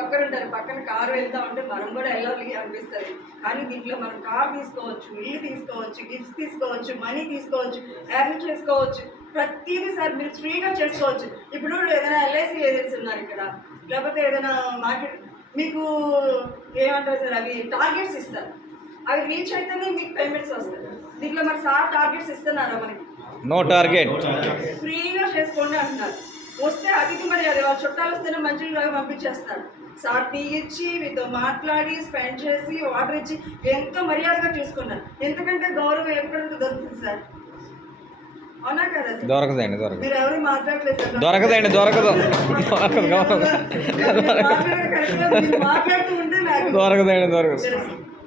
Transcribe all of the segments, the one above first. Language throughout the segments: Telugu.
ఒక్కరు ఉంటారు, పక్కన కారు వెళ్తా ఉంటే మనం కూడా వెళ్ళాలి అనిపిస్తుంది. కానీ దీంట్లో మనం కార్ తీసుకోవచ్చు, ఇల్లు తీసుకోవచ్చు, గిఫ్ట్స్ తీసుకోవచ్చు, మనీ తీసుకోవచ్చు, ఎర్న్ చేసుకోవచ్చు, ప్రతిదీ సార్ మీరు ఫ్రీగా చేసుకోవచ్చు. ఇప్పుడు ఏదైనా ఎల్ఐసి ఏజెంట్స్ ఉన్నారు ఇక్కడ, లేకపోతే ఏదైనా మార్కెట్ మీకు ఏమంటారు సార్, అవి టార్గెట్స్ ఇస్తారు, అవి రీచ్ అయితేనే మీకు పేమెంట్స్ వస్తాయి. దీంట్లో మరి సార్ టార్గెట్స్ ఇస్తున్నారా మనకి? నో టార్గెట్, ఫ్రీగా చేసుకోండి అంటున్నారు. వస్తే అతిథి మరి అది వాళ్ళ చుట్టాలు వస్తేనే మంచిగా పంపించేస్తారు. సార్ టీ ఇచ్చి మీతో మాట్లాడి స్పెండ్ చేసి వాటర్ ఇచ్చి ఎంతో మర్యాదగా చూసుకున్నారు. ఎందుకంటే గౌరవం ఎక్కడ దొరుకుతుంది సార్? అవునా కదా? దొరకదండి, మీరు ఎవరు మాట్లాడలేదు సార్, దొరకదండి, దొరకదు, మాట్లాడుతూ ఉంటే దొరకదండి, దొరకదు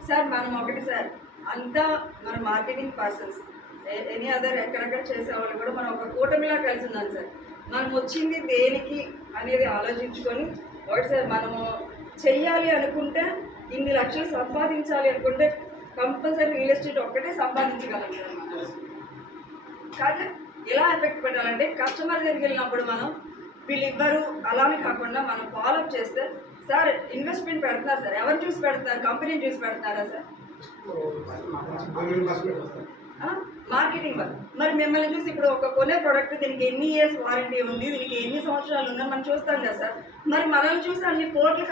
సార్. మనం ఒకటి సార్, అంతా మన మార్కెటింగ్ పర్సన్స్, ఎనీ అదర్ ఎక్కడెక్కడ చేసేవాళ్ళు కూడా మనం ఒక కూటమిలా కలిసి ఉన్నాం సార్. మనం వచ్చింది దేనికి అనేది ఆలోచించుకొని ఒకటి సార్, మనము చెయ్యాలి అనుకుంటే, ఇన్ని లక్షలు సంపాదించాలి అనుకుంటే కంపల్సరీ రియల్ ఎస్టేట్ ఒక్కటే సంపాదించగలం సార్. కానీ ఎలా ఎఫెక్ట్ పెట్టాలంటే కస్టమర్ దగ్గరికి వెళ్ళినప్పుడు మనం వీళ్ళు ఇవ్వరు అలానే కాకుండా మనం ఫాలోఅప్ చేస్తే, సార్ ఇన్వెస్ట్మెంట్ పెడుతున్నారు సార్, ఎవరు చూసి పెడుతున్నారు? కంపెనీని చూసి పెడుతున్నారా సార్? Marketing work. మరి మిమ్మల్ని చూసి ఇప్పుడు ఒక కొనే ప్రోడక్ట్ దీనికి ఎన్ని ఇయర్స్ వారంటీ ఉంది, దీనికి ఎన్ని సంవత్సరాలు ఉందని మనం చూస్తాం కదా సార్. మరి మనల్ని చూసి అన్ని కోట్లు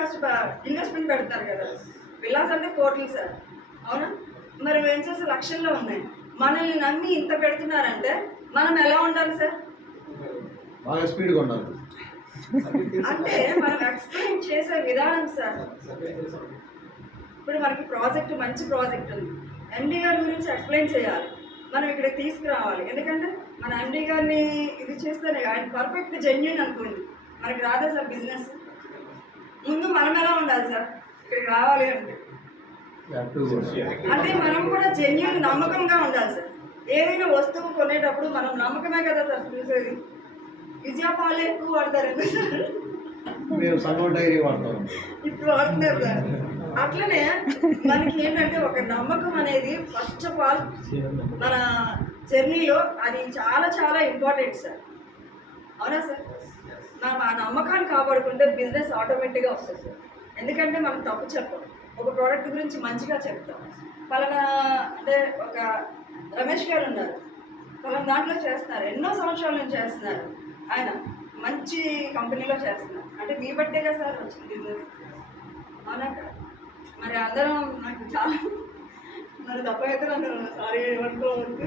ఇన్వెస్ట్మెంట్ పెడతారు కదా. విలాస్ అంటే కోట్లు సార్, అవునా? మరి వెంచర్స్ లక్షల్లో ఉన్నాయి. మనల్ని నమ్మి ఇంత పెడుతున్నారంటే మనం ఎలా ఉండాలి సార్? బాగా స్పీడ్గా ఉండాలి. అంటే మనం ఎక్స్ప్లెయిన్ చేసే విధానం సార్. ఇప్పుడు మనకి ప్రాజెక్ట్, మంచి ప్రాజెక్ట్ ఉంది, ఎండి గారి గురించి ఎక్స్ప్లెయిన్ చేయాలి, మనం ఇక్కడ తీసుకురావాలి. ఎందుకంటే మన ఎండి గారిని ఇది చేస్తేనే ఆయన పర్ఫెక్ట్ జెన్యూన్ అనుకోండి, మనకి రాదా సార్ బిజినెస్? ముందు మనం ఎలా ఉండాలి సార్ ఇక్కడికి రావాలి అంటే? అంటే మనం కూడా జెన్యూన్ నమ్మకంగా ఉండాలి సార్. ఏదైనా వస్తువు కొనేటప్పుడు మనం నమ్మకమే కదా సార్ చూసేది. విజయపాలు ఎక్కువ వాడతారండి సార్, మేము సగం డైరీ వాడతాం, ఇప్పుడు వాడుతున్నారు సార్. అట్లనే మనకి ఏంటంటే ఒక నమ్మకం అనేది ఫస్ట్ ఆఫ్ ఆల్ మన జర్నీలో అది చాలా చాలా ఇంపార్టెంట్ సార్, అవునా సార్? మనం ఆ నమ్మకాన్ని కాపాడుకుంటే బిజినెస్ ఆటోమేటిక్గా వస్తుంది సార్. ఎందుకంటే మనం తప్పు చెప్పం, ఒక ప్రోడక్ట్ గురించి మంచిగా చెప్తాం. పలానా అంటే ఒక రమేష్ గారు ఉన్నారు, పలానా దాంట్లో చేస్తున్నారు, ఎన్నో సంవత్సరాల నుంచి చేస్తున్నారు, ఆయన మంచి కంపెనీలో చేస్తున్నారు అంటే మీ బట్టేగా సార్ వచ్చింది బిజినెస్, అవునా కదా? మరి అందరం నాకు చాలా మరి తప్పైతే సారీ ఏమనుకోవచ్చు.